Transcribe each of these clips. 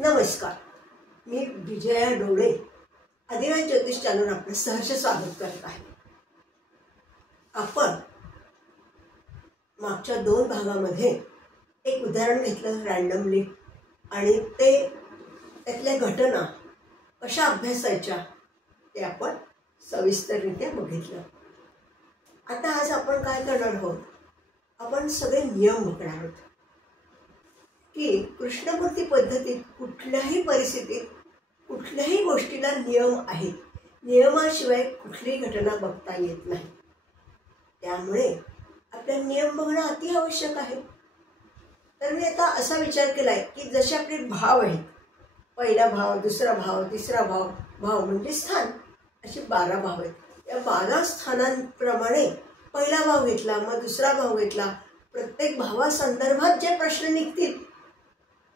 नमस्कार, मी विजया डोळे अधिराज ज्योतिष चॅनल आपलं सहर्ष स्वागत करत आहे। आपण मागच्या 2 भागामध्ये एक उदाहरण घेतलं रँडमली आणि त्यातल्या घटना कशा अभ्यासायच्या ते आपण सविस्तररित्या बघितलं। आता आज आपण काय करणार आहोत, आपण सगळे नियम बघणार आहोत की कृष्णमूर्ती पद्धतीत कुठल्याही परिस्थितीत कुठल्याही गोष्टीला नियम आहेत। नियमाशिवाय कुठलीही घटना बघता येत नाही। त्यामुळे आपल्याला नियम बघणं अति आवश्यक आहे। तर मी आता असा विचार केलाय की जसे आपले भाव आहेत, पहिला भाव, दुसरा भाव, तिसरा भाव, भाव म्हणजे स्थान, असे 12 भाव आहेत। या 12 स्थानांप्रमाणे पहिला भाव घेतला, मग दुसरा भाव घेतला, प्रत्येक भावासंदर्भात जे प्रश्न निघतील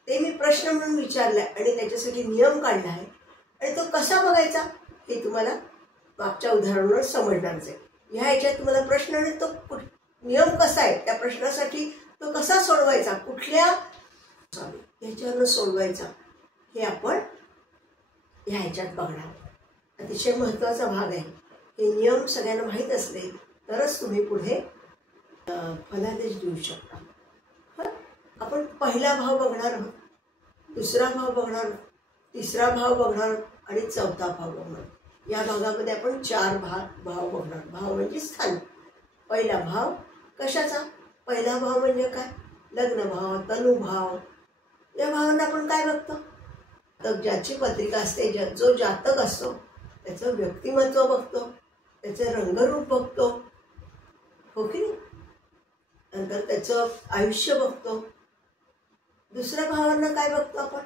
ते मी प्रश्न म्हणून विचारले आणि त्याच्यासाठी नियम काढला आहे। आणि तो कसा बघायचा हे तुम्हाला मागच्या उदाहरणावर समजणारच आहे। ह्या ह्याच्यात तुम्हाला प्रश्न आणि तो नियम कसा आहे, त्या प्रश्नासाठी तो कसा सोडवायचा, कुठल्या ह्याच्यावर सोडवायचा हे आपण ह्या ह्याच्यात बघणार आहोत। अतिशय महत्त्वाचा भाग आहे। हे नियम सगळ्यांना माहीत असले तरच तुम्ही पुढे फलादेश देऊ शकता। आपण पहिला भाव बघणार आहोत, दुसरा भाव बघणार आहोत, तिसरा भाव बघणार आहोत आणि चौथा भाव बघणार। या भागामध्ये आपण 4 भाव बघणार। भाव म्हणजे स्थान। पहिला भाव कशाचा? पहिला भाव म्हणजे काय? लग्न भाव, तनु भाव। या भावांना आपण काय बघतो? तर ज्याची पत्रिका असते, जो जातक असतो त्याचं व्यक्तिमत्व बघतो, त्याचं रंगरूप बघतो, हो की नाही? नंतर त्याचं आयुष्य बघतो। दुसऱ्या भावांना काय बघतो आपण?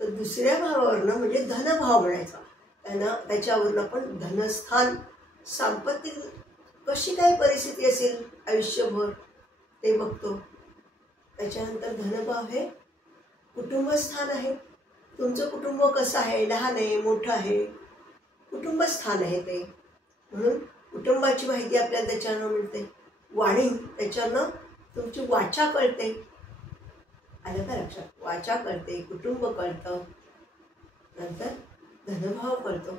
तर दुसऱ्या भावावरनं म्हणजे धनभाव म्हणायचा, त्याच्यावरनं आपण धनस्थान, संपत्ती कशी काय परिस्थिती असेल आयुष्यभर ते बघतो। त्याच्यानंतर धनभाव हे कुटुंबस्थान आहे। तुमचं कुटुंब कसं आहे, लहान आहे, मोठं आहे, कुटुंबस्थान आहे ते, म्हणून कुटुंबाची माहिती आपल्याला त्याच्यानं मिळते। वाणी, त्याच्यानं तुमची वाचा कळते, आलं का लक्षात? वाचा कळते, कुटुंब कळतं, नंतर धनभाव कळतो।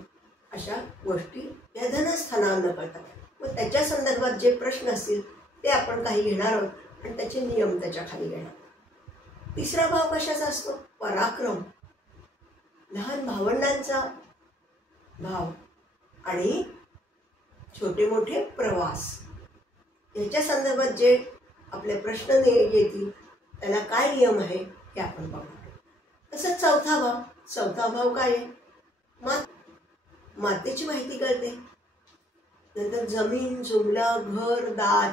अशा गोष्टी या धनस्थानावर कळतात। मग त्याच्या संदर्भात जे प्रश्न असतील ते आपण काही घेणार आहोत आणि त्याचे नियम त्याच्या खाली घेणार। तिसरा भाव कशाचा असतो? पराक्रम, लहान भावंडांचा भाव आणि छोटे मोठे प्रवास, याच्या संदर्भात जे आपले प्रश्न येतील त्याला काय नियम आहे हे आपण बघणार। तसंच चौथा भाव काय आहे? मातेची माहिती कळते, नंतर जमीन, जुमला, घर, दार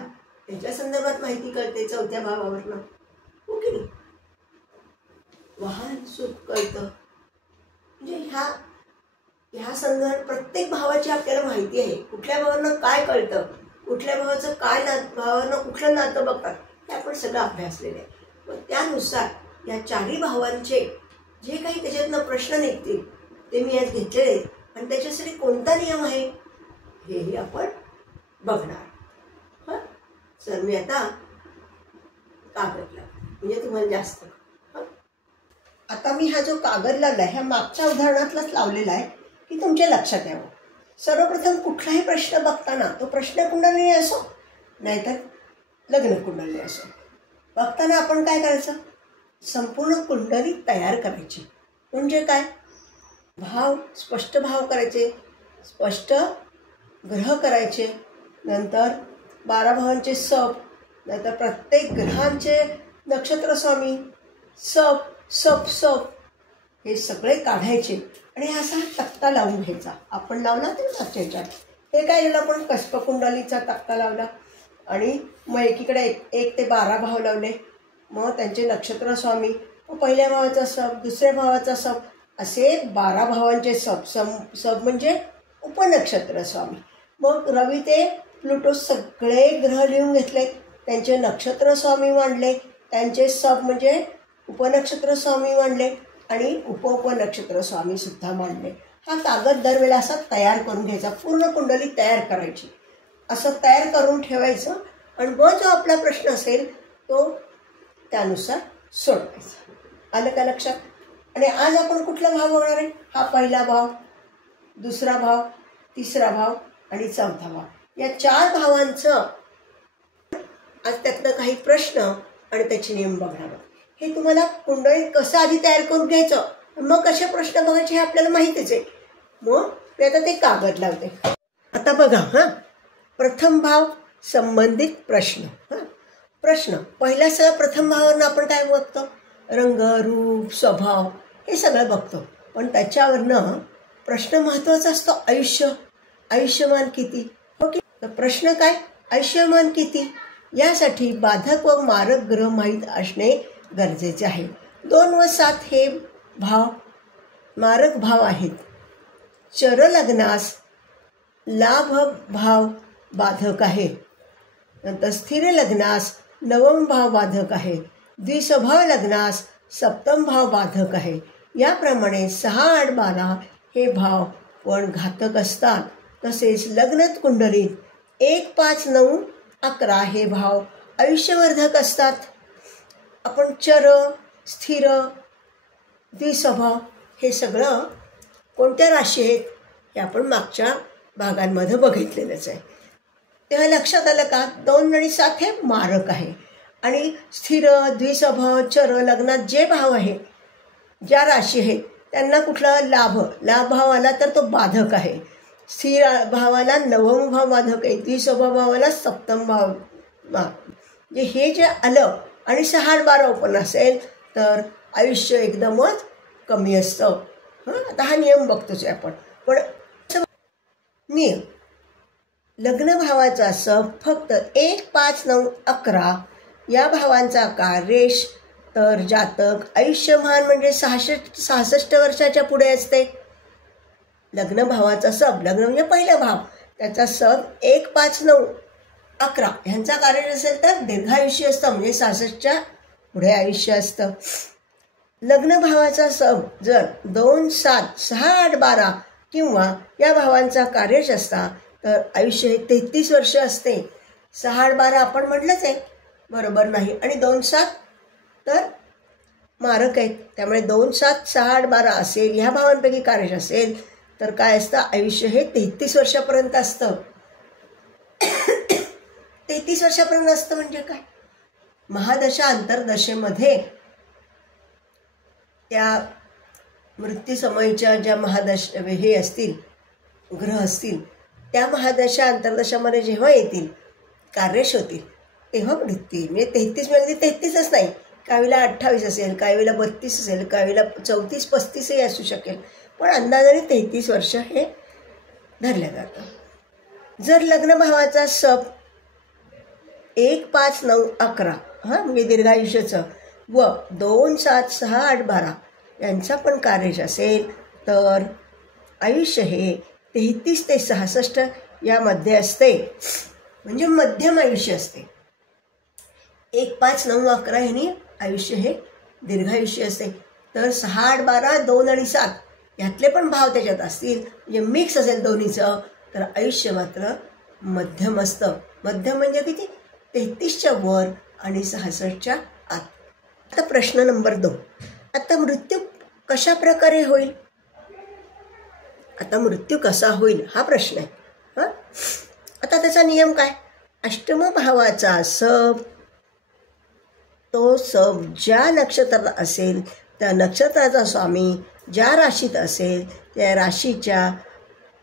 याच्या संदर्भात माहिती कळते चौथ्या भावावरनं, हो की नाही? वाहन सुख कळतं, म्हणजे ह्या संदर्भात प्रत्येक भावाची आपल्याला माहिती आहे। कुठल्या भावानं काय कळतं, कुठल्या भावाचं काय भावानं कुठलं नातं बघतात हे आपण सगळं अभ्यासलेलं आहे। व त्यानुसार या 4ही भावांचे जे काही त्याच्यातनं प्रश्न निघतील ते मी आज घेतलेले आहेत आणि त्याच्यासाठी कोणता नियम आहे हेही आपण बघणार। सर मी आता कागद लावला म्हणजे तुम्हाला जास्त आता मी हा जो कागद लावला ह्या मागच्या उदाहरणातलाच लावलेला आहे की तुमच्या लक्षात यावं। सर्वप्रथम कुठलाही प्रश्न बघताना तो प्रश्न कुंडली असो नाहीतर लग्न कुंडली असो, बघताना आपण काय करायचं? संपूर्ण कुंडली तयार करायची। म्हणजे काय? भाव, स्पष्ट भाव करायचे, स्पष्ट ग्रह करायचे, नंतर 12 भावांचे सब, नंतर प्रत्येक ग्रहांचे नक्षत्र स्वामी, सब हे सगळे काढायचे आणि असा तक्ता लावून घ्यायचा। आपण लावला ते मागच्या ह्याच्यात हे काय झालं, आपण कस्पकुंडलीचा तक्ता लावला आणि मग एकीकडे 1 ते 12 भाव लावले, मग त्यांचे नक्षत्र स्वामी, मग पहिल्या भावाचा सब, दुसऱ्या भावाचा सब, असे 12 भावांचे सब म्हणजे उपनक्षत्र स्वामी। मग रवी ते प्लुटो सगळे ग्रह लिहून घेतले, त्यांचे नक्षत्र स्वामी मांडले, त्यांचे सब म्हणजे उपनक्षत्र स्वामी मांडले आणि उपनक्षत्र स्वामी सुद्धा मांडले। हा कागद दरवेळेला असा तयार करून घ्यायचा, पूर्ण कुंडली तयार करायची, असं तयार करून ठेवायचं आणि मग जो आपला प्रश्न असेल तो त्यानुसार सोडवायचा। आलं का लक्षात? आणि आज आपण कुठला भाव बघणार आहे? हा पहिला भाव, दुसरा भाव, तिसरा भाव आणि चौथा भाव, या 4 भावांचं आज त्यातनं काही प्रश्न आणि त्याचे नियम बघणार आहोत. हे तुम्हाला कुंडलीत कसं आधी तयार करून घ्यायचं, मग कसे प्रश्न बघायचे हे आपल्याला माहितीच आहे. मग मी आता ते कागद लावते. आता बघा, प्रथम भाव संबंधित प्रश्न. प्रश्न पहिल्या सगळं प्रथम भावावरनं आपण काय बघतो? रंग, रूप, स्वभाव हे सगळं बघतो. पण त्याच्यावरनं प्रश्न महत्त्वाचा असतो. आयुष्यमान किती? हो की? तर प्रश्न काय? आयुष्यमान किती? यासाठी बाधक व मारक ग्रह माहीत असणे गरजेचे आहे. 2 व 7 हे भाव मारक भाव आहेत. चर लग्नास लाभ भाव बाधक आहे. नंतर स्थिर लग्नास 9वा भाव बाधक आहे. द्विस्वभाव लग्नास 7मा भाव बाधक आहे. याप्रमाणे 6, 8, 12 हे भाव पण घातक असतात. तसेच लग्न कुंडलीत 1, 5, 9, 11 हे भाव आयुष्यवर्धक असतात. आपण चर, स्थिर, द्विस्वभाव हे सगळं कोणत्या राशी आहेत हे आपण मागच्या भागांमध्ये बघितलेलंच आहे. तेव्हा लक्षात आलं का? 2 आणि 7 हे मारक आहे. आणि स्थिर, द्विस्वभाव, चर लग्नात जे भाव आहे, ज्या राशी आहेत त्यांना कुठला लाभ भाव आला तर तो बाधक आहे. स्थिर भावाला 9वा भाव बाधक आहे. द्विस्वभाव भावाला 7मा भाव. हे जे आलं आणि 6, 8, 12 पण असेल तर आयुष्य एकदमच कमी असतं. आता हा नियम बघतोच आपण. पण नियम लग्न भावाचा सब फक्त 1, 5, 9, 11 या भावांचा कार्येश, तर जातक आयुष्यमान म्हणजे 66 वर्षाच्या पुढे असते. लग्न भावाचा सब, लग्न म्हणजे पहिला भाव, त्याचा सब 1, 5, 9, 11 ह्यांचा कार्येश असेल तर दीर्घायुष्य असतं, म्हणजे 66च्या पुढे आयुष्य असतं. लग्न भावाचा सब जर 2, 7, 6, 8, 12 किंवा या भावांचा कार्येश असता तर आयुष्य हे 33 वर्ष असते. 6, 8, 12 आपण म्हटलंच आहे, बरोबर नाही. आणि 2, 7 तर मारक आहेत. त्यामुळे 2, 7, 6, 8, 12 असेल, ह्या भावांपैकी कार्येश असेल तर काय असतं? आयुष्य हे 33 वर्षापर्यंत असतं. 33 वर्षापर्यंत असतं म्हणजे काय? महादशा अंतर्दशेमध्ये त्या मृत्यू समयीच्या ज्या महादशा हे असतील, ग्रह असतील, त्या महादशा अंतर्दशामध्ये जेव्हा येतील, कार्येश होतील, तेव्हा मृत्यू येईल. म्हणजे 33 म्हणजे 33च नाही, काही वेळेला 28 असेल, काही वेळेला 32 असेल, काही वेळेला 34, 35ही असू शकेल. पण अंदाजाने 33 वर्ष हे धरलं जातं. जर लग्न भावाचा सब 1, 5, 9, 11 म्हणजे दीर्घायुष्याचं व 2, 7, 6, 8, 12 यांचा पण कार्येश असेल तर आयुष्य हे 33 ते 66 यामध्ये असते, म्हणजे मध्यम आयुष्य असते. 1, 5, 9, 11 ह्यांनी आयुष्य हे दीर्घायुष्य असते. तर 6, 8, 12, 2 आणि 7 ह्यातले पण भाव त्याच्यात असतील, म्हणजे मिक्स असेल दोन्हीचं, तर आयुष्य मात्र मध्यम असतं. मध्यम म्हणजे किती? 33च्या वर आणि 66च्या आत. आता प्रश्न नंबर 2. आता मृत्यू कशा प्रकारे होईल? आता मृत्यू कसा होईल हा प्रश्न आहे. आता त्याचा नियम काय? अष्टम भावाचा सब, तो सब ज्या नक्षत्रात असेल त्या नक्षत्राचा स्वामी ज्या राशीत असेल त्या राशीच्या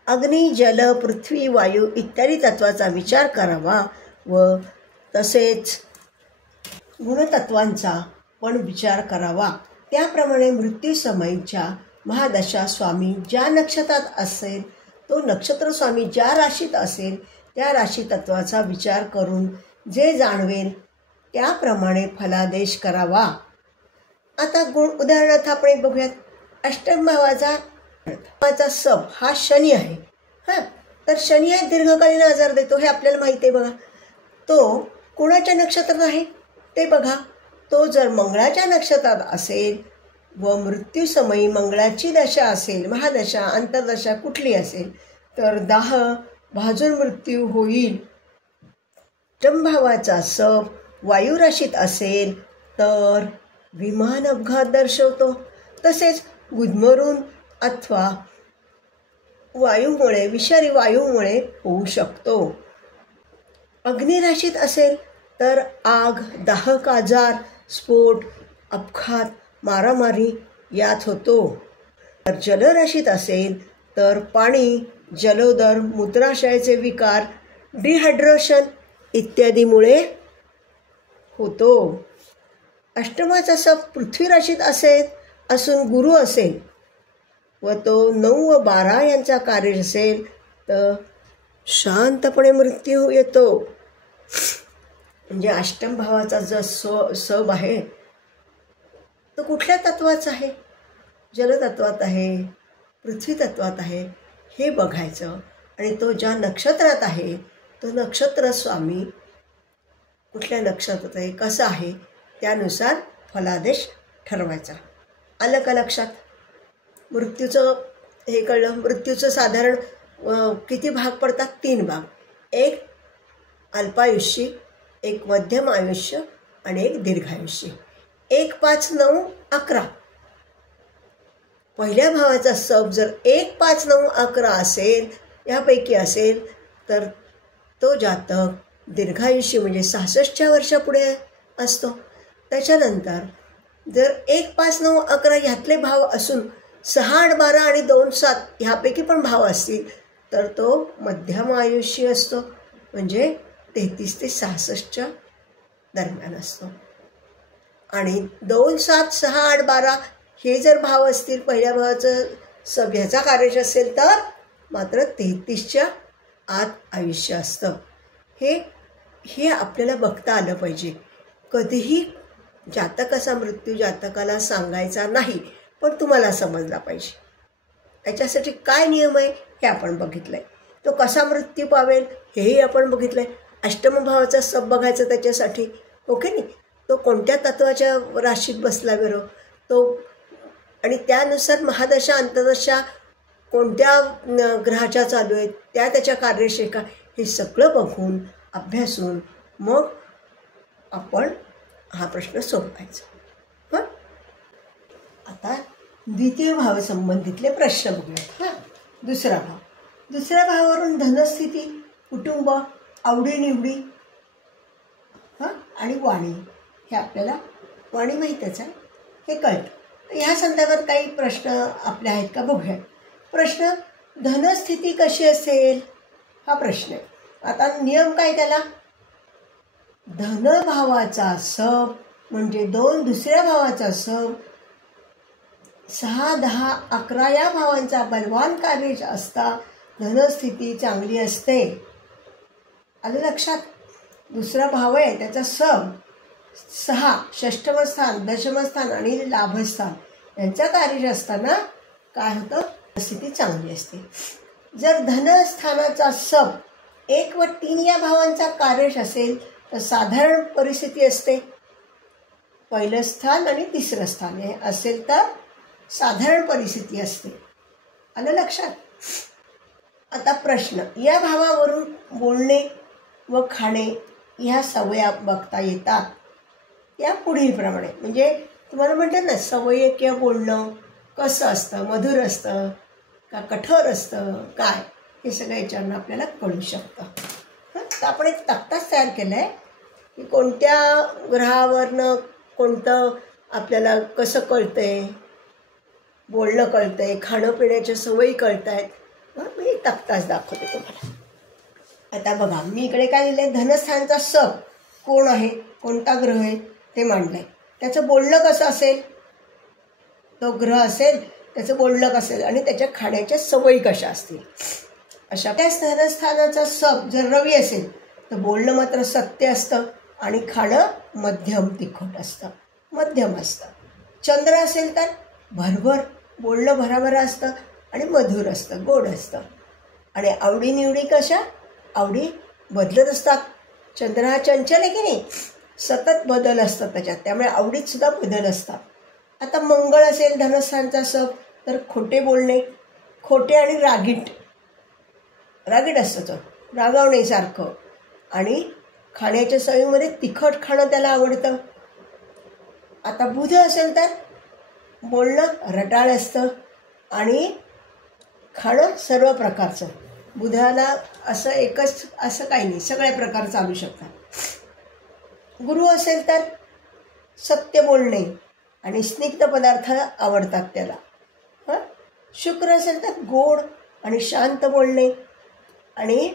अग्नी, जल, पृथ्वी, वायू इत्यादी तत्वाचा विचार करावा व तसेच गुणतत्वांचा पण विचार करावा. त्याप्रमाणे मृत्यू समयीच्या महादशा स्वामी ज्या नक्षत्रात असेल, तो नक्षत्र स्वामी ज्या राशीत असेल त्या राशी तत्वाचा विचार करून जे जाणवेल त्याप्रमाणे फलादेश करावा. आता उदाहरणार्थ आपण एक बघूयात. अष्टम भावाचा सब हा शनी आहे. तर शनी हा दीर्घकालीन आजार देतो, हे आपल्याला माहिती आहे. बघा, तो कोणाच्या नक्षत्रात आहे ते बघा. तो जर मंगळाच्या नक्षत्रात असेल व मृत्यूसमयी मंगळाची दशा असेल, महादशा, अंतर्दशा कुठली असेल तर 10 भाजून मृत्यू होईल. अष्टम भावाचा सब वायू राशीत असेल तर विमान अपघात दर्शवतो. तसेच गुदमरून अथवा वायूमुळे, विषारी वायूमुळे होऊ शकतो. अग्निराशीत असेल तर आग, दाहक आजार, स्फोट, अपघात, मारामारी यात होतो. तर जलराशीत असेल तर पाणी, जलोदर, मूत्राशयाचे विकार, डिहायड्रेशन इत्यादीमुळे होतो. अष्टमाचा सप पृथ्वी राशीत असून गुरु असेल व तो 9 व 12 यांचा कार्य असेल तर शांतपणे मृत्यू येतो. म्हणजे अष्टम भावाचा जो सब आहे तो कुठल्या तत्वाचा आहे? जलतत्वात आहे, पृथ्वी तत्वात आहे हे बघायचं. आणि तो ज्या नक्षत्रात आहे तो नक्षत्र स्वामी कुठल्या नक्षत्रात आहे, कसा आहे, त्यानुसार फलादेश ठरवायचा. आलं का लक्षात? मृत्यूचं हे कळलं. मृत्यूचं साधारण किती भाग पडतात? 3 भाग. एक अल्पायुष्य, एक मध्यम आयुष्य आणि एक दीर्घायुष्य. 1, 5, 9, 11. पहिल्या भावाचा सब जर 1, 5, 9, 11 असेल, यापैकी असेल तर तो जातक दीर्घायुष्य म्हणजे 66च्या वर्षापुढे असतो. त्याच्यानंतर जर 1, 5, 9, 11 ह्यातले भाव असून 6, 8, 12 आणि 2, 7 ह्यापैकी पण भाव असतील तर तो मध्यम आयुष्य असतो, म्हणजे 33 ते 66च्या दरम्यान असतो. आणि 2, 7, 6, 8, 12 हे जर भाव असतील, पहिल्या भावाचं सभ्याचा कार्य असेल तर मात्र 33च्या आत आयुष्य असतं. हे आपल्याला बघता आलं पाहिजे. कधीही जातकाचा मृत्यू जातकाला सांगायचा नाही, पण तुम्हाला समजला पाहिजे. त्याच्यासाठी काय नियम आहे हे आपण बघितलं आहे. तो कसा मृत्यू पावेल हेही आपण बघितलं आहे. अष्टम भावाचा सब बघायचा त्याच्यासाठी, ओके नाही. तो कोणत्या तत्वाच्या राशीत बसला बरं तो, आणि त्यानुसार महादशा अंतर्दशा कोणत्या ग्रहाच्या चालू आहेत, त्याच्या कार्यरेखा हे सगळं बघून अभ्यासून मग आपण हा प्रश्न सोडवायचा. आता द्वितीय भावसंबंधीतले प्रश्न बघूयात. दुसरा भाव. दुसऱ्या भावावरून धनस्थिती, कुटुंब, आवडीनिवडी आणि वाणी, हे आपल्याला वाणी माहीतच आहे, हे कळतं. ह्या संदर्भात काही प्रश्न आपले आहेत का बघूया. प्रश्न, धनस्थिती कशी असेल हा प्रश्न आहे. आता नियम काय त्याला? धनभावाचा सब म्हणजे 2 दुसऱ्या भावाचा सब, 6, 10, 11 या भावांचा बलवान कार्य असता धनस्थिती चांगली असते. आलं लक्षात? दुसरा भाव आहे त्याचा सब 6, षष्ठमस्थान, दशमस्थान आणि लाभस्थान यांचा कार्य असताना काय होतं? स्थिती चांगली असते. जर धनस्थानाचा सब 1 व 3 या भावांचा कार्य असेल तर साधारण परिस्थिती असते. पहिलं स्थान आणि तिसरं स्थान हे असेल तर साधारण परिस्थिती असते. आलं लक्षात? आता प्रश्न, या भावावरून बोलणे व खाणे ह्या सवया बघता येतात. या पुढीलप्रमाणे, म्हणजे तुम्हाला म्हणतात ना, सवयी किंवा बोलणं कसं असतं, मधुर असतं का कठोर असतं, काय, हे सगळं याच्यावरून आपल्याला कळू शकतं. तर आपण एक तक्ताच तयार केला आहे की कोणत्या ग्रहावरनं कोणतं आपल्याला कसं कळतंय, बोलणं कळतंय, खाणं पिण्याच्या सवयी कळत आहेत. मी तक्ताच दाखवते तुम्हाला. आता बघा, मी इकडे काय लिहिलं आहे, धनस्थानचा सब कोण आहे, कोणता ग्रह आहे ते मांडलं आहे. त्याचं बोलणं कसं असेल, तो ग्रह असेल त्याचं बोलणं कसं असेल आणि त्याच्या खाण्याच्या सवयी कशा असतील. अशा त्या धनस्थानाचा सब जर रवी असेल तर बोलणं मात्र सत्य असतं आणि खाणं मध्यम तिखट असतं, मध्यम असतं. चंद्र असेल तर भरभर बोलणं भराभरा असतं आणि मधुर असतं, गोड असतं. आणि आवडीनिवडी कशा, आवडी बदलत असतात. चंद्र हा चंचल आहे की नाही, सतत बदल असतात त्याच्यात, त्यामुळे आवडीत सुद्धा बदल असतात. आता मंगळ असेल धनस्थानचा सब तर खोटे बोलणे, खोटे आणि रागीट असतं, तो रागावण्यासारखं. आणि खाण्याच्या सवयीमध्ये तिखट खाणं त्याला आवडतं. आता बुध असेल तर बोलणं रटाळ असतं आणि खाणं सर्व प्रकारचं. बुधाला असं एकच असं काही नाही, सगळे प्रकार चालू शकतात. गुरु असेल तर सत्य बोलणे आणि स्निग्ध पदार्थ आवडतात त्याला. शुक्र असेल तर गोड आणि शांत बोलणे आणि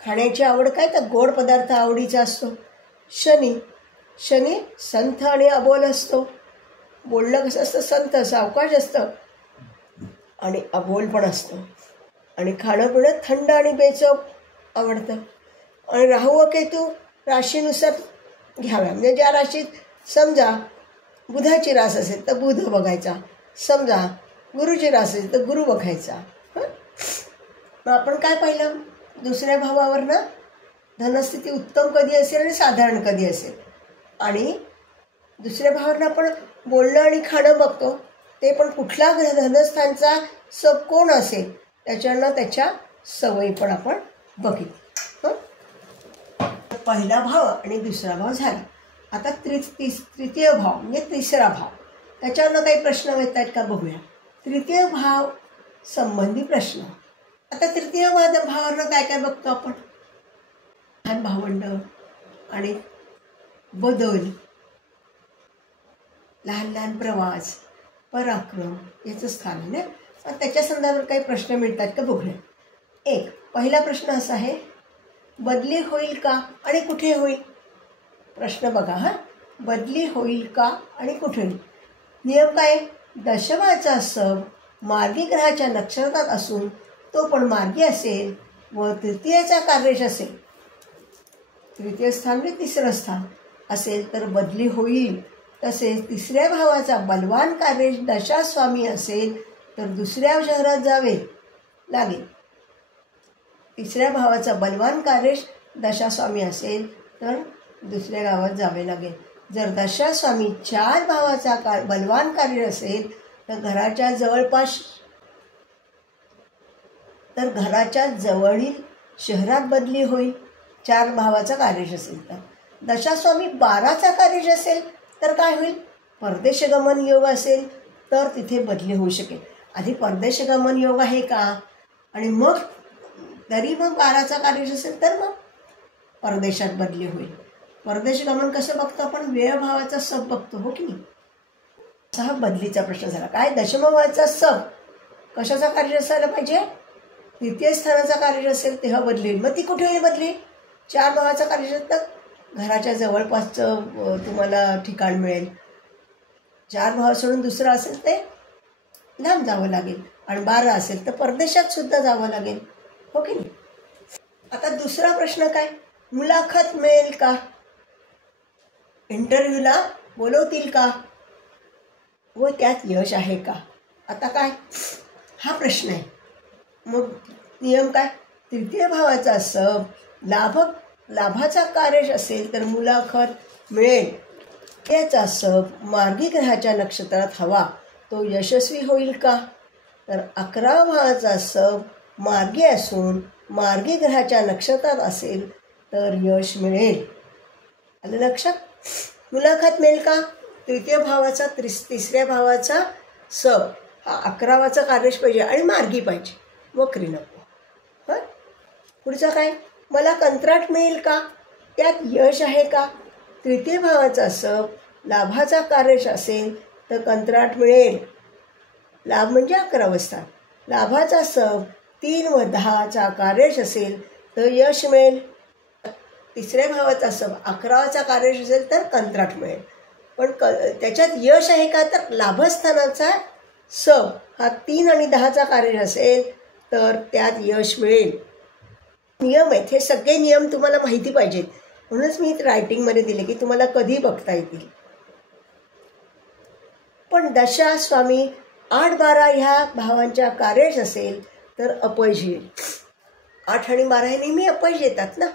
खाण्याची आवड काय तर गोड पदार्थ आवडीचा असतो. शनी संथ आणि अबोल असतो. बोलणं कसं असतं, संथ सावकाश असतं आणि अबोल पण असतं. आणि खाणं पिणं थंड आणि बेचव आवडतं. आणि राहू व केतू राशीनुसार घ्याव्या. म्हणजे ज्या राशीत समजा बुधाची रास असेल तर बुध बघायचा, समजा गुरुची रास असेल तर गुरु बघायचा. मग आपण काय पाहिलं, दुसऱ्या भावावरनं धनस्थिती उत्तम कधी असेल आणि साधारण कधी असेल. आणि दुसऱ्या भावावरनं आपण बोलणं आणि खाणं बघतो, ते पण कुठला धनस्थानचा सब कोण असेल त्याच्यानं त्याच्या सवयी पण आपण बघितली. पहिला भाव आणि दुसरा भाव झाला. आता तृतीय भाव म्हणजे तिसरा भाव, त्याच्यावरनं काही प्रश्न येत आहेत का बघूया. तृतीय भाव संबंधी प्रश्न. आता तृतीय भावावरनं काय काय बघतो आपण, लहान भावंड आणि बदल, लहान लहान प्रवास, पराक्रम याचं स्थान आहे ना. त्याच्या संदर्भात काही प्रश्न मिळतात का बघूया. एक पहिला प्रश्न असा आहे, बदली होईल का आणि कुठे होईल. प्रश्न बघा, बदली होईल का आणि कुठे होईल. नियम काय, दशमाचा सब मार्गी ग्रहाच्या नक्षत्रात असून तो पण मार्गी असेल व तृतीयाचा कार्यश असेल, तृतीय स्थान म्हणजे तिसरं स्थान असेल तर बदली होईल. तसेच तिसऱ्या भावाचा बलवान कार्यश दशास्वामी असेल तर दुसऱ्या शहरात जावे लागेल. तिसऱ्या भावाचा बलवान कार्यश दशास्वामी असेल तर दुसऱ्या गावात जावे लागेल. जर दशास्वामी 4 भावाचा बलवान कार्य असेल तर घराच्या जवळील शहरात बदली होईल. 4 भावाचा कार्यश असेल तर. दशास्वामी 12चा कार्यश असेल तर काय होईल, परदेशगमन योग असेल तर तिथे बदली होऊ शकेल. आधी परदेशगमन योग आहे का, आणि मग तरी मग 12चा कार्यश असेल तर मग परदेशात बदली होईल. परदेशगमन कसं बघतो आपण, वेळ भावाचा सब बघतो, हो की नाही. असा हा बदलीचा प्रश्न झाला. काय, दशमभावाचा सब कशाचा कार्य असायला पाहिजे, तृतीय स्थानाचा कार्य असेल तेव्हा बदली होईल. मग ती कुठे होईल बदली, 4 भावाचा कार्य असेल तर घराच्या जवळपासचं तुम्हाला ठिकाण मिळेल. 4 भाव सोडून दुसरं असेल ते लांब जावं लागेल. आणि 12 असेल तर परदेशात सुद्धा जावं लागेल, हो की नाही. आता दुसरा प्रश्न काय, मुलाखत मिळेल का, इंटरव्ह्यूला बोलवतील का व त्यात यश आहे का. आता काय हा प्रश्न आहे. मग नियम काय, तृतीय भावाचा सब लाभाचा कार्यश असेल तर मुलाखत मिळेल. त्याचा सब मार्गी ग्रहाच्या नक्षत्रात हवा तो यशस्वी होईल का. तर 11 भावाचा सब मार्गी असून मार्गी ग्रहाच्या नक्षत्रात असेल तर यश मिळेल. आलं लक्षात. मुलाखत मिळेल का, तृतीय भावाचा तिसऱ्या भावाचा सब हा 11वाचा कार्यश पाहिजे आणि मार्गी पाहिजे, वक्री नको. पुढचा काय, मला कंत्राट मिळेल का, त्यात यश आहे का. तृतीय भावाचा सब लाभाचा कार्यश असेल तर कंत्राट मिळेल. लाभ म्हणजे 11वं स्थान. लाभाचा सब 3 व 10चा कार्यश असेल तर यश मिळेल. तिसऱ्या भावाचा सब 11वाचा कार्यश असेल तर कंत्राट मिळेल. पण त्याच्यात यश आहे का, तर लाभस्थानाचा सब हा 3 आणि 10चा कार्यश असेल तर त्यात यश मिळेल. नियम आहेत, हे सगळे नियम तुम्हाला माहिती पाहिजेत, म्हणूनच मी रायटिंगमध्ये दिले की तुम्हाला कधी बघता येतील. पण दशा स्वामी 8-12 ह्या भावांच्या कार्यश असेल तर अपयश येईल. 8 आणि 12 हे नेहमी अपयश येतात ना,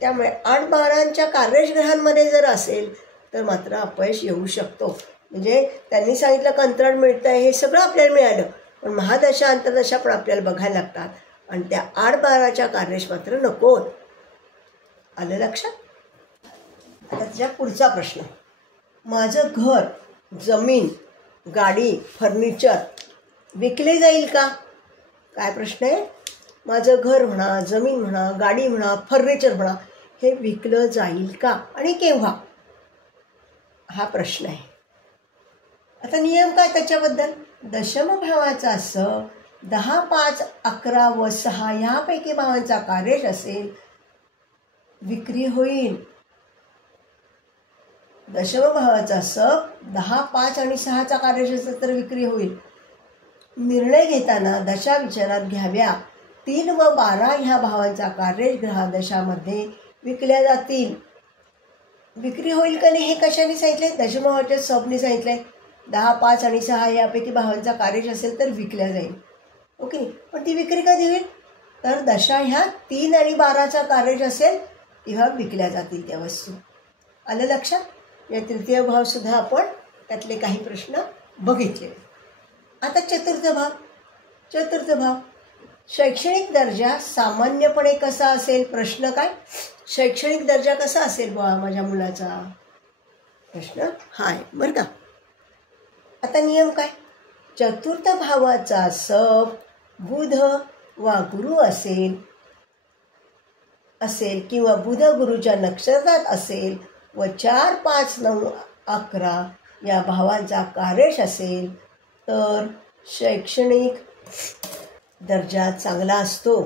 त्यामुळे 8-12च्या कार्यश ग्रहांमध्ये जर असेल तर मात्र अपयश येऊ शकतो. म्हणजे त्यांनी सांगितलं कंत्राट मिळतं आहे, हे सगळं आपल्याला मिळालं, पण महादशा अंतर्दशा पण आपल्याला बघायला लागतात आणि त्या 8-12च्या कार्यश मात्र नको. आलं लक्षात. आता त्याच्या पुढचा प्रश्न, माझं घर, जमीन गाडी, फर्निचर विकले जाईल का? काय प्रश्न आहे? माझं घर म्हणा, जमीन म्हणा, गाडी म्हणा, फर्निचर म्हणा, हे विकलं जाईल का आणि केव्हा? हा प्रश्न आहे. आता नियम काय त्याच्याबद्दल? दशमभावाचा स 10, 5, 11 व 6 ह्यापैकी भावांचा कार्यश असेल विक्री होईल. दशमभावाचा स 10, 5 आणि 6चा कार्यश असेल तर विक्री होईल. निर्णय घेताना दशा विचारात घ्याव्या. 3 व 12 ह्या भावांचा कार्यश ग्रहादशामध्ये विकल्या जातील. विक्री होईल का नाही हे कशाने सांगितले? दशमभावाच्या सबने सांगितले. 10, 5 आणि 6 यापैकी भावांचा कार्यश असेल तर विकल्या जाईल. ओके, पण ती विक्री कधी होईल? तर दशा ह्या 3 आणि 12चा कार्यश असेल तेव्हा विकल्या जातील त्या वस्तू. आलं लक्षात? या तृतीय भाव सुद्धा आपण त्यातले काही प्रश्न बघितले. आता चतुर्थ भाव. चतुर्थ भाव शैक्षणिक दर्जा सामान्यपणे कसा असेल? प्रश्न काय? शैक्षणिक दर्जा कसा असेल बा माझ्या मुलाचा? प्रश्न हा आहे बरं का. आता नियम काय? चतुर्थ भावाचा सब बुध वा गुरु असेल किंवा बुध गुरुच्या नक्षत्रात असेल व 4, 5, 9, 11 या भावांचा कार्यश असेल तर शैक्षणिक दर्जा चांगला असतो.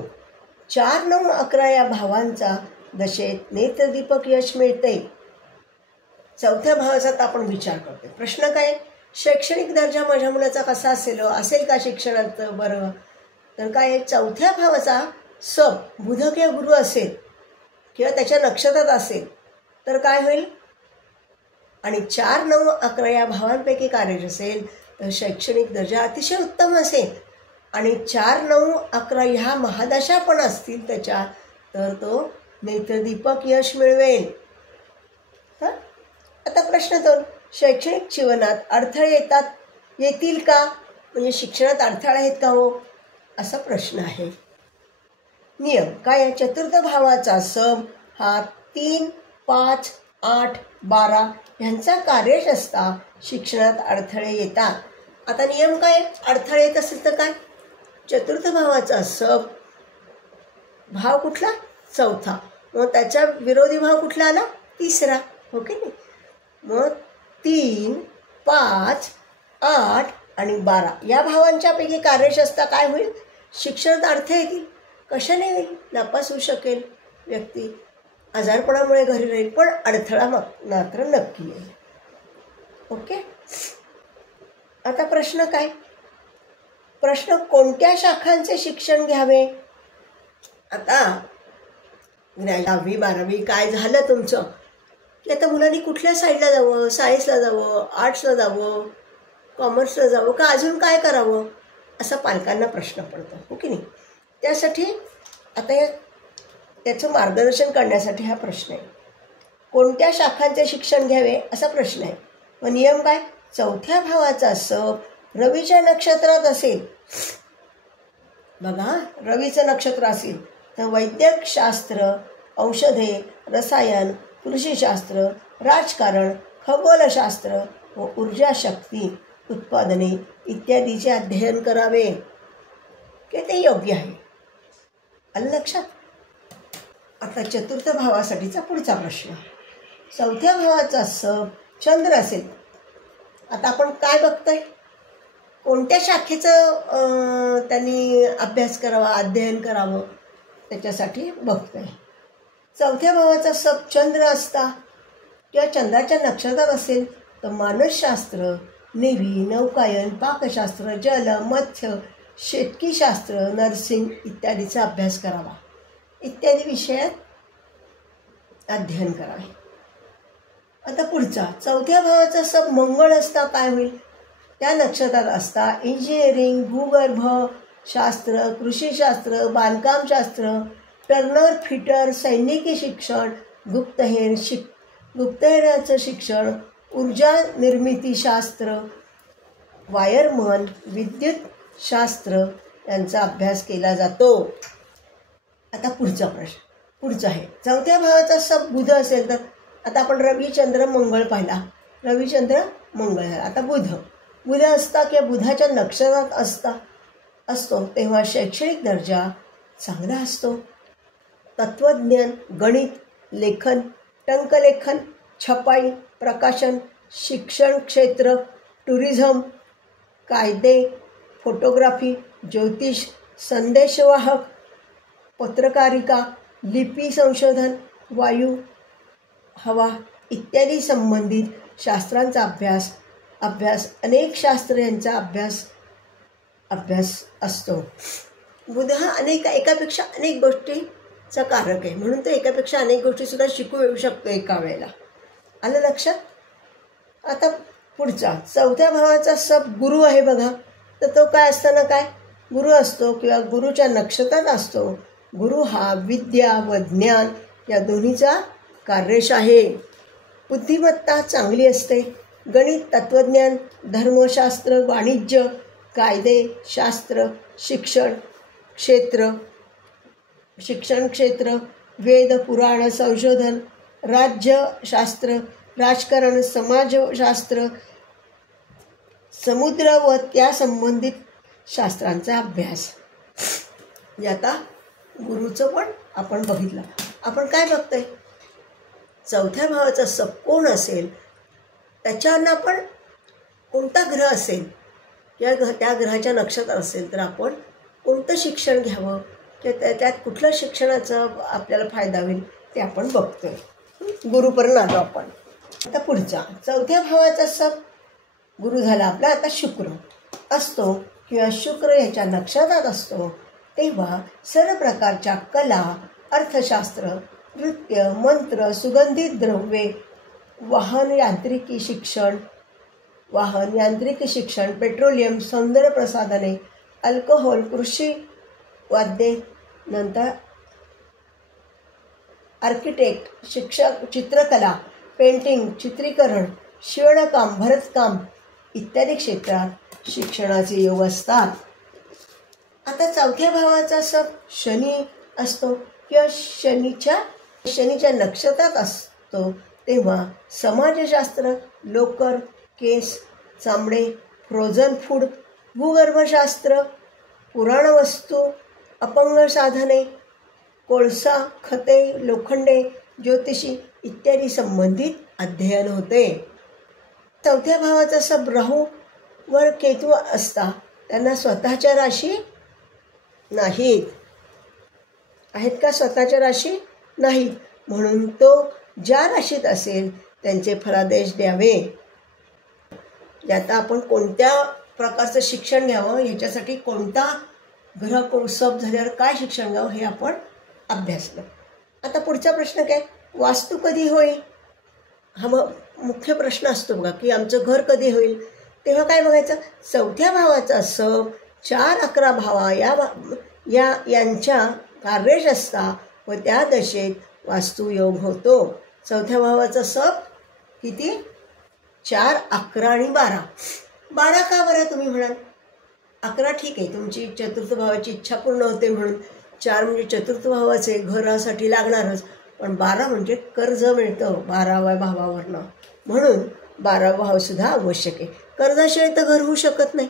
4, 9, 11 या भावांचा दशेत नेत्रदीपक यश मिळते. चौथ्या भावाचा आपण विचार करतो. प्रश्न काय? शैक्षणिक दर्जा माझ्या मुलाचा कसा असेल का शिक्षणात? बरं, तर काय? चौथ्या भावाचा सब बुध किंवा गुरु असेल किंवा त्याच्या नक्षत्रात असेल तर काय होईल? आणि 4, 9, 11 या भावांपैकी कार्यश असेल तर शैक्षणिक दर्जा अतिशय उत्तम असेल. आणि 4, 9, 11 ह्या महादशा पण असतील त्याच्यात तर तो नेत्रदीपक यश मिळवेल. आता प्रश्न 2. शैक्षणिक जीवनात अडथळे येतील का? म्हणजे शिक्षणात अडथळे आहेत का हो? असा प्रश्न आहे. नियम काय आहे? चतुर्थ भावाचा सम हा 3, 5, 8, 12 ह्यांचा कार्यश असता शिक्षणात अडथळे येतात. आता नियम काय? अडथळे येत असेल तर काय? चतुर्थ भावाचा सब भाव कुठला? चौथा. मग त्याचा विरोधी भाव कुठला आला? तिसरा. हो की नाही? मग 3, 5, 8 आणि 12 या भावांच्या पैकी कार्यश असता काय होईल? शिक्षणात अडथळे येतील. कशाने होईल? नापास होऊ शकेल व्यक्ती, आजारपणामुळे घरी राहील, पण अडथळा मात्र नक्की येईल. ओके. आता प्रश्न काय? प्रश्न कोणत्या शाखांचे शिक्षण घ्यावे? आता 10वी 12वी काय झालं तुमचं की आता मुलांनी कुठल्या साईडला जावं? सायन्सला जावं, आर्ट्सला जावं, कॉमर्सला जावं का अजून काय करावं असा पालकांना प्रश्न पडतो. हो की नाही? त्यासाठी आता त्याचं मार्गदर्शन करण्यासाठी हा प्रश्न आहे. कोणत्या शाखांचे शिक्षण घ्यावे असा प्रश्न आहे. मग नियम काय? चौथ्या भावाचा सब रवीच्या नक्षत्रात असेल. बघा, रवीचं नक्षत्र असेल तर वैद्यकशास्त्र, औषधे, रसायन, कृषीशास्त्र, राजकारण, खगोलशास्त्र व ऊर्जा शक्ती उत्पादने इत्यादीचे अध्ययन करावे की ते योग्य आहे. आलं लक्षात? आता चतुर्थ भावासाठीचा पुढचा प्रश्न. चौथ्या भावाचा सब चंद्र असेल. आता आपण काय बघतोय? कोणत्या शाखेचं त्यांनी अभ्यास करावा, अध्ययन करावं त्याच्यासाठी बघतोय. चौथ्या भावाचा सब चंद्र असता किंवा चंद्राच्या नक्षत्रात असेल तर मानसशास्त्र, नेव्ही, नौकायन, पाकशास्त्र, जल, मत्स्य, शेतकीशास्त्र, नर्सिंग इत्यादीचा अभ्यास करावा. इत्यादी विषयात अध्ययन करावे. आता पुढचा. चौथ्या भावाचा सब मंगळ असता काय होईल? त्या नक्षत्रात असता इंजिनिअरिंग, भूगर्भ शास्त्र, कृषीशास्त्र, बांधकामशास्त्र, टर्नर फिटर, सैनिकी शिक्षण, गुप्तहेराचं शिक्षण, ऊर्जा निर्मितीशास्त्र, वायरमन, विद्युत शास्त्र यांचा अभ्यास केला जातो. आता पुढचा प्रश्न. पुढचा आहे चौथ्या भावाचा सब बुध असेल तर आता आपण रवी, चंद्र, मंगळ पाहिला. रवी, चंद्र, मंगळ झाला. आता बुध. बुध असता किंवा बुधाच्या नक्षत्रात असतो तेव्हा शैक्षणिक दर्जा चांगला असतो. तत्त्वज्ञान, गणित, लेखन, टंकलेखन, छपाई, प्रकाशन, शिक्षण क्षेत्र, टुरिझम, कायदे, फोटोग्राफी, ज्योतिष, संदेशवाहक, पत्रकारिता, लिपी संशोधन, वायू, हवा इत्यादी संबंधित शास्त्रांचा अभ्यास अनेक शास्त्र यांचा अभ्यास असतो. बुध हा एकापेक्षा अनेक गोष्टीचा कारक आहे, म्हणून तो एकापेक्षा अनेक गोष्टीसुद्धा शिकू येऊ शकतो एका वेळेला. आलं लक्षात? आता पुढचा 4थ्या भावाचा सब गुरु आहे बघा. तर तो काय असताना काय गुरु असतो किंवा गुरुच्या नक्षत्रात असतो. गुरु हा विद्या व ज्ञान या दोन्हीचा कार्यरेष आहे. बुद्धिमत्ता चांगली असते. गणित, तत्त्वज्ञान, धर्मशास्त्र, वाणिज्य, कायदे, शास्त्र, शिक्षण क्षेत्र, वेद, पुराण, संशोधन, राज्यशास्त्र, राजकारण, समाजशास्त्र, समुद्र व त्या संबंधित शास्त्रांचा अभ्यास. आता गुरुचं पण आपण बघितलं. आपण काय बघतोय? 4थ्या भावाचा सब कोण असेल त्याच्यावरनं आपण कोणता ग्रह असेल किंवा त्या ग्रहाच्या नक्षत्रात असेल तर आपण कोणतं शिक्षण घ्यावं किंवा त्यात कुठलं शिक्षणाचा आपल्याला फायदा होईल ते आपण बघतोय. गुरुपर्यंत आलो आपण. आता पुढचा 4थ्या भावाचा सब गुरु झाला आपला. आता शुक्र असतो किंवा शुक्र ह्याच्या नक्षत्रात असतो तेव्हा सर्व प्रकारच्या कला, अर्थशास्त्र, नृत्य, मंत्र, सुगंधित द्रव्ये, वाहन यांत्रिकी शिक्षण, पेट्रोलियम, सौंदर्य प्रसाधने, अल्कोहोल, कृषी वाद्ये, नंतर आर्किटेक्ट, शिक्षक, चित्रकला, पेंटिंग, चित्रीकरण, शिवणकाम, भरतकाम इत्यादी क्षेत्रात शिक्षणाचे योग असतात. आता 4थ्या भावाचा सब शनी असतो किंवा शनीच्या नक्षत्रात असतो तेव्हा समाजशास्त्र, लोकर, केस, चामडे, फ्रोझन फूड, भूगर्भशास्त्र, पुराणवस्तू, अपंग साधने, कोळसा, खते, लोखंडे, ज्योतिषी इत्यादी संबंधित अध्ययन होते. 4थ्या भावाचा सब राहू वर केतू असता त्यांना स्वतःच्या राशी नाहीत. आहेत का स्वतःच्या राशी? नाहीत. म्हणून तो ज्या राशीत असेल त्यांचे फलादेश द्यावे. आता आपण कोणत्या प्रकारचं शिक्षण घ्यावं ह्याच्यासाठी कोणता ग्रह सब झाल्यावर काय शिक्षण घ्यावं हे आपण अभ्यासलं. आता पुढचा प्रश्न काय? वास्तू कधी होईल? हा मुख्य प्रश्न असतो बघा की आमचं घर कधी होईल. तेव्हा काय बघायचं? 4थ्या भावाचा सब 4, 11 भावा यांच्या कार्यरेष असता व त्या दशेत वास्तुयोग होतो. 4थ्या भावाचा सब किती? 4, 11 आणि 12. 12 का बरं तुम्ही म्हणाल? 11 ठीक आहे, तुमची चतुर्थ भावाची इच्छा पूर्ण होते म्हणून. 4 म्हणजे चतुर्थ भावाचे घरासाठी लागणारच, पण 12 म्हणजे कर्ज मिळतं 12व्या भावावरनं, म्हणून 12वा भावसुद्धा आवश्यक आहे. कर्जाशिवाय तर घर होऊ शकत नाही.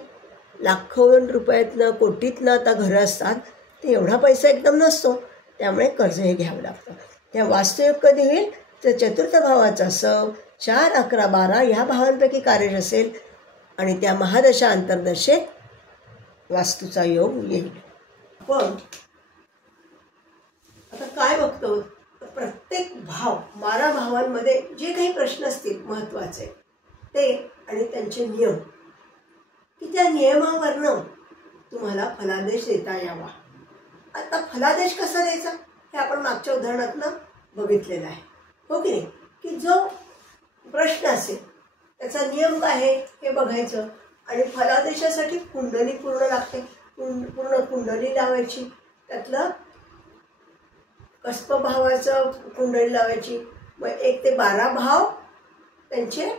लाखो रुपयातनं, कोटीतनं आता घरं असतात, ते एवढा पैसा एकदम नसतो, त्यामुळे कर्ज हे घ्यावं लागतं. त्या वास्तुयोग कधी होईल? तर चतुर्थ भावाचा सब 4, 11, 12 ह्या भावांपैकी कार्य असेल आणि त्या महादशा अंतर्दशेत वास्तूचा योग येईल. पण आता काय बघतो? प्रत्येक भाव 12 भावांमध्ये जे काही प्रश्न असतील महत्त्वाचे ते आणि त्यांचे नियम, की त्या नियमावरनं तुम्हाला फलादेश देता यावा. आता फलादेश कसा द्यायचा हे आपण मागच्या उदाहरणातनं बघितलेलं आहे, हो की नाही? की जो प्रश्न असेल त्याचा नियम काय आहे हे बघायचं आणि फलादेशासाठी कुंडली पूर्ण लागते. पूर्ण कुंडली लावायची. त्यातलं कसप भावाचं कुंडली लावायची. मग 1 ते 12 भाव त्यांचे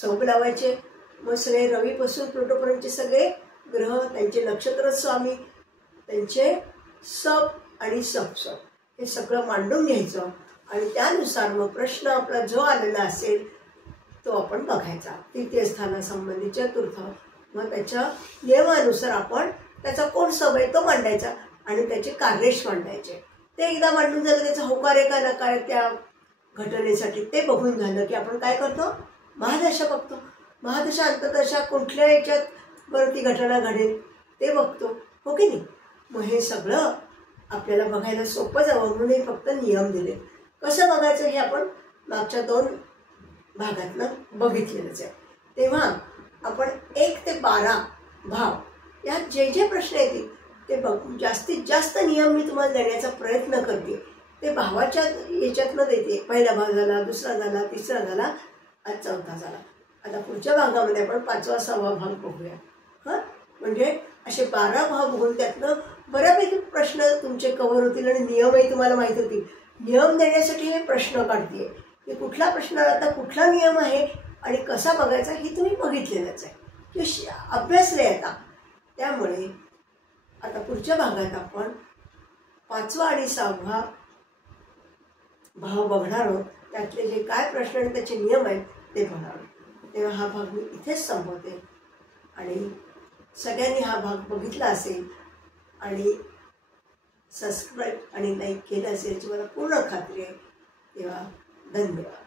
सब लावायचे. मग सगळे रवीपासून प्लुटोपर्यंतचे सगळे ग्रह, त्यांचे नक्षत्र स्वामी, त्यांचे सब आणि सब हे सगळं मांडून घ्यायचं आणि त्यानुसार मग प्रश्न आपला जो आलेला असेल तो आपण बघायचा. तृतीय स्थानासंबंधी, चतुर्थ, मग त्याच्या नियमानुसार आपण त्याचा कोण समय तो मांडायचा आणि त्याचे कार्यश मांडायचे. ते एकदा मांडून झालं, त्याचा होकार आहे का नकार त्या घटनेसाठी ते बघून झालं की आपण काय करतो, महादशा बघतो. महादशा अंतदशा कुठल्या याच्यात बरं ती घटना घडेल ते बघतो, हो की नाही. मग हे सगळं आपल्याला बघायला सोपं जावं म्हणून हे फक्त नियम दिले. कसं बघायचं हे आपण मागच्या 2 भागातनं बघितलेलंच आहे. तेव्हा आपण 1 ते 12 भाव यात जे जे प्रश्न येतील ते जास्तीत जास्त नियम मी तुम्हाला देण्याचा प्रयत्न करते. ते भावाच्या याच्यातनं देते. पहिला भाग झाला, दुसरा झाला, तिसरा झाला, आज 4था झाला. आता पुढच्या भागामध्ये आपण 5वा 6वा भाग बघूया. हां, म्हणजे असे 12 भाग बघून त्यातनं बऱ्यापैकी प्रश्न तुमचे कव्हर होतील आणि नियमही तुम्हाला माहीत होतील. नियम देण्यासाठी हे प्रश्न काढते की कुठला प्रश्न आता कुठला नियम आहे आणि कसा बघायचा हे तुम्ही बघितलेलंच आहे, की अभ्यासले आता. त्यामुळे आता पुढच्या भागात आपण 5वा आणि 6वा भाव बघणार आहोत. त्यातले जे काय प्रश्न आणि त्याचे नियम आहेत ते बघणार आहोत. तेव्हा हा भाग मी इथेच संपवते आणि सगळ्यांनी हा भाग बघितला असेल आणि सबस्क्राईब आणि लाईक केलं असेल याची मला पूर्ण खात्री आहे. तेव्हा धन्यवाद.